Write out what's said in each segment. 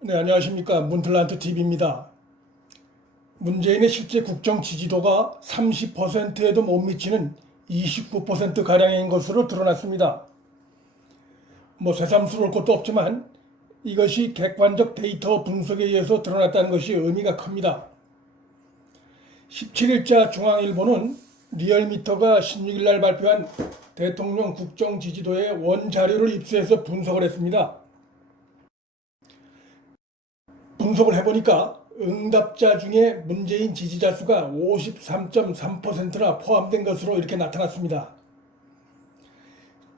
네, 안녕하십니까. 문틀란트 TV입니다. 문재인의 실제 국정 지지도가 30%에도 못 미치는 29%가량인 것으로 드러났습니다. 새삼스러울 것도 없지만 이것이 객관적 데이터 분석에 의해서 드러났다는 것이 의미가 큽니다. 17일자 중앙일보는 리얼미터가 16일 날 발표한 대통령 국정 지지도의 원자료를 입수해서 분석을 했습니다. 분석을 해보니까 응답자 중에 문재인 지지자 수가 53.3%나 포함된 것으로 이렇게 나타났습니다.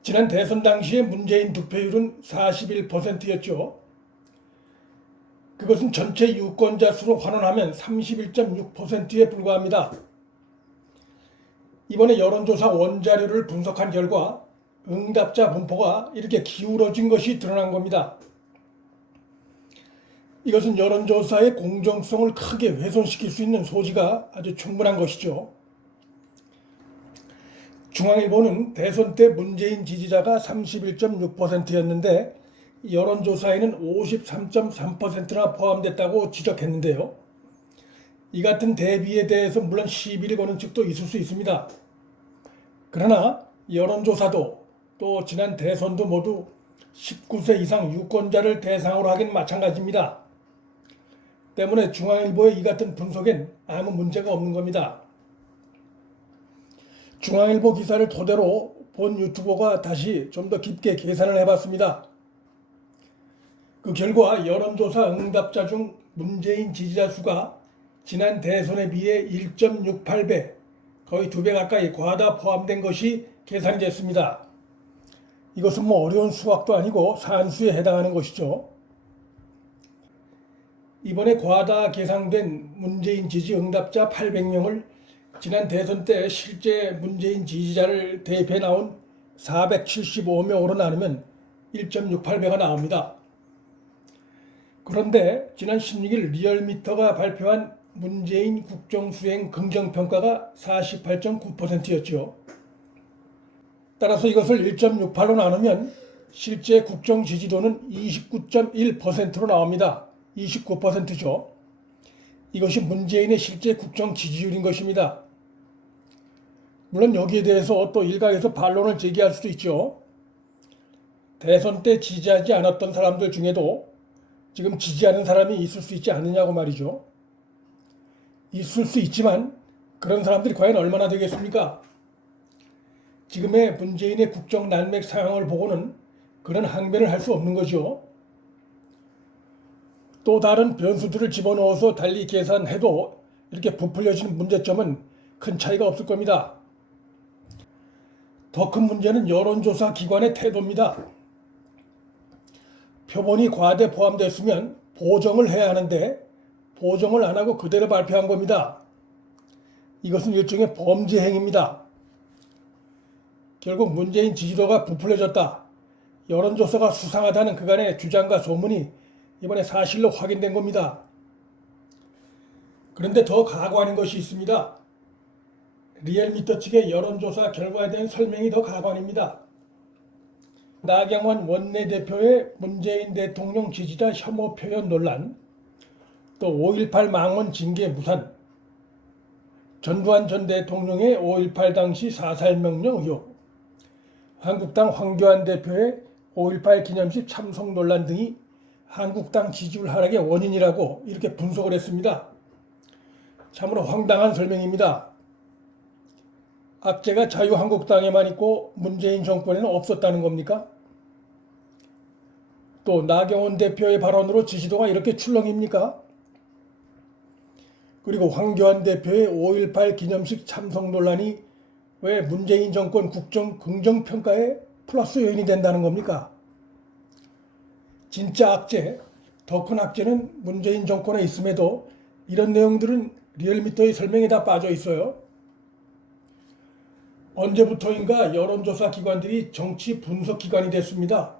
지난 대선 당시의 문재인 득표율은 41%였죠. 그것은 전체 유권자 수로 환원하면 31.6%에 불과합니다. 이번에 여론조사 원자료를 분석한 결과 응답자 분포가 이렇게 기울어진 것이 드러난 겁니다. 이것은 여론조사의 공정성을 크게 훼손시킬 수 있는 소지가 아주 충분한 것이죠. 중앙일보는 대선 때 문재인 지지자가 31.6%였는데 여론조사에는 53.3%나 포함됐다고 지적했는데요. 이 같은 대비에 대해서 물론 시비를 거는 측도 있을 수 있습니다. 그러나 여론조사도 또 지난 대선도 모두 19세 이상 유권자를 대상으로 하긴 마찬가지입니다. 때문에 중앙일보의 이 같은 분석엔 아무 문제가 없는 겁니다. 중앙일보 기사를 토대로 본 유튜버가 다시 좀 더 깊게 계산을 해봤습니다. 그 결과 여론조사 응답자 중 문재인 지지자 수가 지난 대선에 비해 1.68배, 거의 2배 가까이 과다 포함된 것이 계산이 됐습니다. 이것은 어려운 수학도 아니고 산수에 해당하는 것이죠. 이번에 과다 계산된 문재인 지지 응답자 800명을 지난 대선 때 실제 문재인 지지자를 대입해 나온 475명으로 나누면 1.68배가 나옵니다. 그런데 지난 16일 리얼미터가 발표한 문재인 국정수행 긍정평가가 48.9%였죠. 따라서 이것을 1.68로 나누면 실제 국정 지지도는 29.1%로 나옵니다. 29%죠. 이것이 문재인의 실제 국정 지지율인 것입니다. 물론 여기에 대해서 또 일각에서 반론을 제기할 수도 있죠. 대선 때 지지하지 않았던 사람들 중에도 지금 지지하는 사람이 있을 수 있지 않느냐고 말이죠. 있을 수 있지만 그런 사람들이 과연 얼마나 되겠습니까? 지금의 문재인의 국정 난맥 상황을 보고는 그런 항변을 할 수 없는 거죠. 또 다른 변수들을 집어넣어서 달리 계산해도 이렇게 부풀려지는 문제점은 큰 차이가 없을 겁니다. 더 큰 문제는 여론조사 기관의 태도입니다. 표본이 과대 포함됐으면 보정을 해야 하는데 보정을 안 하고 그대로 발표한 겁니다. 이것은 일종의 범죄 행위입니다. 결국 문재인 지지도가 부풀려졌다, 여론조사가 수상하다는 그간의 주장과 소문이 이번에 사실로 확인된 겁니다. 그런데 더 가관인 것이 있습니다. 리얼미터 측의 여론조사 결과에 대한 설명이 더 가관입니다. 나경원 원내대표의 문재인 대통령 지지자 혐오 표현 논란, 또 5.18 망원 징계 무산, 전두환 전 대통령의 5.18 당시 사살명령 의혹, 한국당 황교안 대표의 5.18 기념식 참석 논란 등이 한국당 지지율 하락의 원인이라고 이렇게 분석을 했습니다. 참으로 황당한 설명입니다. 악재가 자유한국당에만 있고 문재인 정권에는 없었다는 겁니까? 또 나경원 대표의 발언으로 지지도가 이렇게 출렁입니까? 그리고 황교안 대표의 5.18 기념식 참석 논란이 왜 문재인 정권 국정 긍정평가에 플러스 요인이 된다는 겁니까? 진짜 악재, 더 큰 악재는 문재인 정권에 있음에도 이런 내용들은 리얼미터의 설명에 다 빠져 있어요. 언제부터인가 여론조사 기관들이 정치 분석 기관이 됐습니다.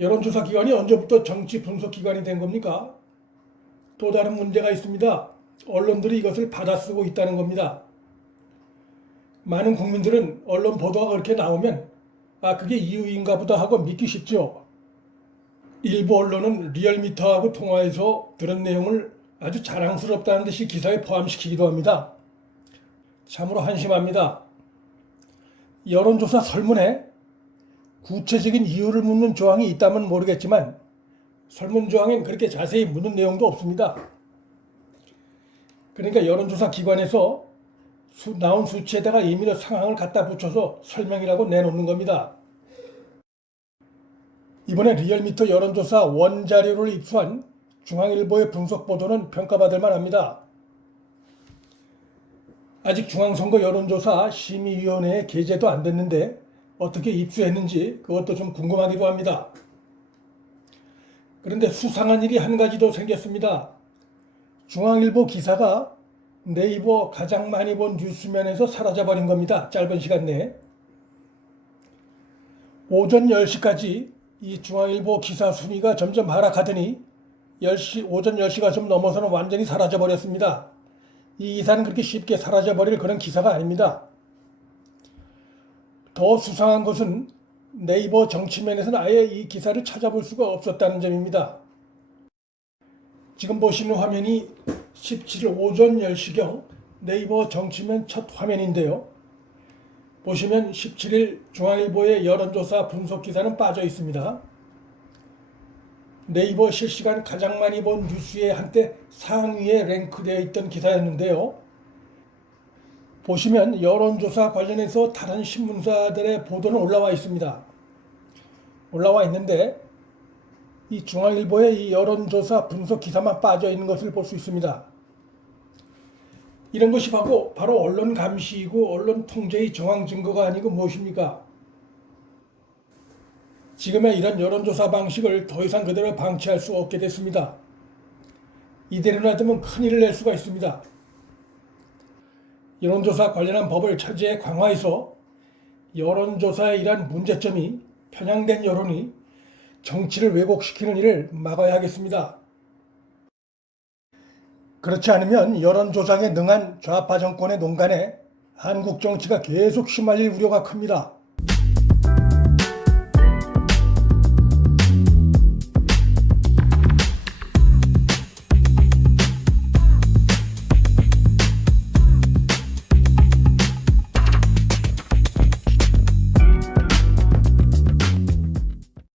여론조사 기관이 언제부터 정치 분석 기관이 된 겁니까? 또 다른 문제가 있습니다. 언론들이 이것을 받아쓰고 있다는 겁니다. 많은 국민들은 언론 보도가 그렇게 나오면 그게 이유인가 보다 하고 믿기 쉽죠. 일부 언론은 리얼미터하고 통화해서 들은 내용을 아주 자랑스럽다는 듯이 기사에 포함시키기도 합니다. 참으로 한심합니다. 여론조사 설문에 구체적인 이유를 묻는 조항이 있다면 모르겠지만 설문 조항엔 그렇게 자세히 묻는 내용도 없습니다. 그러니까 여론조사 기관에서 나온 수치에다가 임의로 상황을 갖다 붙여서 설명이라고 내놓는 겁니다. 이번에 리얼미터 여론조사 원자료를 입수한 중앙일보의 분석 보도는 평가받을 만합니다. 아직 중앙선거 여론조사 심의위원회에 게재도 안 됐는데 어떻게 입수했는지 그것도 좀 궁금하기도 합니다. 그런데 수상한 일이 한 가지 더 생겼습니다. 중앙일보 기사가 네이버 가장 많이 본 뉴스면에서 사라져버린 겁니다. 짧은 시간 내에. 오전 10시까지 이 중앙일보 기사 순위가 점점 하락하더니 오전 10시가 좀 넘어서는 완전히 사라져버렸습니다. 이 기사는 그렇게 쉽게 사라져버릴 그런 기사가 아닙니다. 더 수상한 것은 네이버 정치면에서는 아예 이 기사를 찾아볼 수가 없었다는 점입니다. 지금 보시는 화면이 17일 오전 10시경 네이버 정치면 첫 화면인데요. 보시면 17일 중앙일보의 여론조사 분석 기사는 빠져 있습니다. 네이버 실시간 가장 많이 본 뉴스에 한때 상위에 랭크되어 있던 기사였는데요. 보시면 여론조사 관련해서 다른 신문사들의 보도는 올라와 있습니다. 올라와 있는데 이 중앙일보의 이 여론조사 분석 기사만 빠져 있는 것을 볼 수 있습니다. 이런 것이 바로 언론 감시이고 언론 통제의 정황 증거가 아니고 무엇입니까? 지금의 이런 여론조사 방식을 더 이상 그대로 방치할 수 없게 됐습니다. 이대로 놔두면 큰일을 낼 수가 있습니다. 여론조사 관련한 법을 차제에 강화해서 여론조사의 이러한 문제점이 편향된 여론이 정치를 왜곡시키는 일을 막아야 하겠습니다. 그렇지 않으면 여론조작에 능한 좌파 정권의 농간에 한국 정치가 계속 휘말릴 우려가 큽니다.